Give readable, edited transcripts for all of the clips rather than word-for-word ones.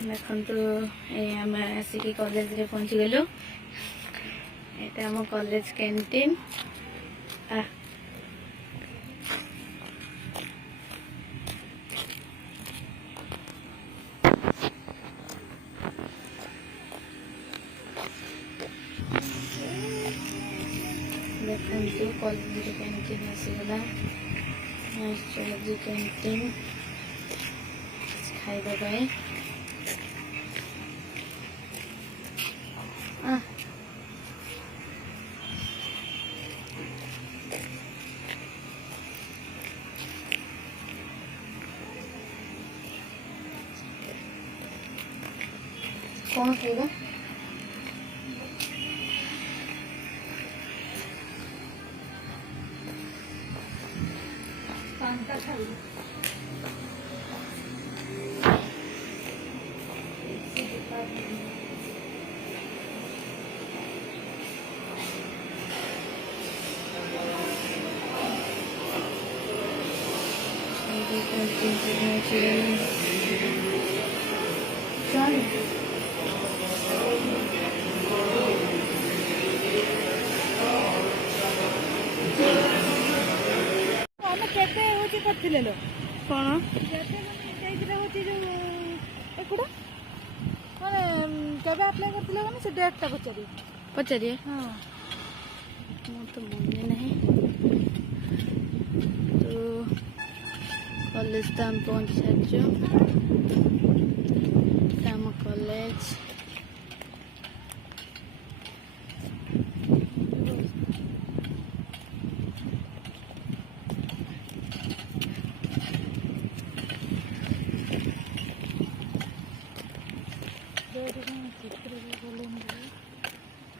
ଦେଖନ୍ତୁ ଏଇ ଆମେ ଆସିକି କଲେଜରେ ପହଞ୍ଚିଗଲୁ। ଏଇଟା ଆମ କଲେଜ କ୍ୟାଣ୍ଟିନ୍। ଦେଖନ୍ତୁ କଲେଜରେ କ୍ୟାଣ୍ଟିନ୍ ଆସିଗଲା। ଆଜି କ୍ୟାଣ୍ଟିନ୍ ଖାଇବା ପାଇଁ କ'ଣ ଖାଇବା? ପାନ୍ତା ଖାଇବା। ଆମେ କେତେ ହେଉଛି କରିଥିଲେ ଲୋ କ'ଣ ସେଇଥିରେ ହେଉଛି ଯେଉଁ ଏକୁଡ଼ା ମାନେ କେବେ ଆପ୍ଲାଏ କରିଥିଲେ ମାନେ ସେ ଡେଟ୍ଟା ପଚାରିବେ। ହଁ ମୁଁ ତ ମନେ ନାହିଁ। ତ କଲେଜ ତ ଆମେ ପହଞ୍ଚି ସାରିଛୁ। ଆମ କଲେଜ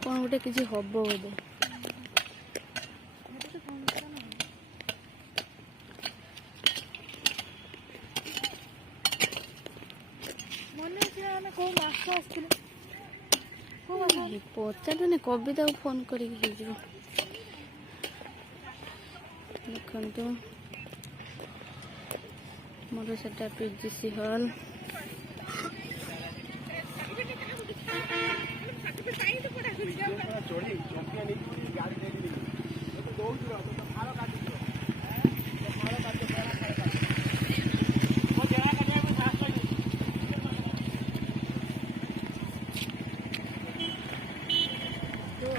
କ'ଣ ଗୋଟେ କିଛି ହବ ବୋଧେ। ମନେ ଅଛି ଆମେ କେଉଁ ମାସ ଆସିଥିଲେ ପଚାରୁନି କବିତାକୁ ଫୋନ୍ କରିକି ହେଇଯିବ। ଦେଖନ୍ତୁ ମୋର ସେଟା ପିଜିସି ହଲ୍।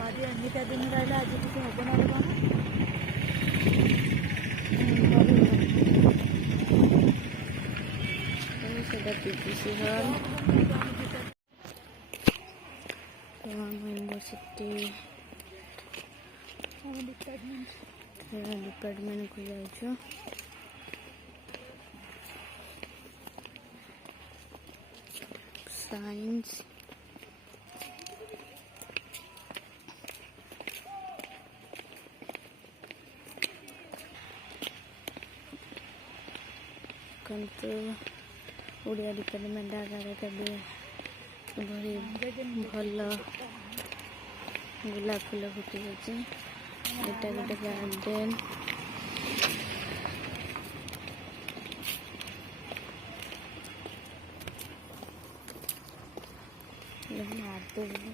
आज एमिता दिन रहा आज किसी हम ना पिजिसी हल यूनिवर्सिटी डिपार्टमेंट को जाइछु। साइंस କିନ୍ତୁ ଓଡ଼ିଆ ଡିପାର୍ଟମେଣ୍ଟ ଆଗରେ କେବେ ଏଭଳି ଭଲ ଗୋଲାପ ଫୁଲ ଫୁଟି ଅଛି। ଏଇଟା ଗୋଟେ ଗାର୍ଡେନ୍। ମାରିଦେବି।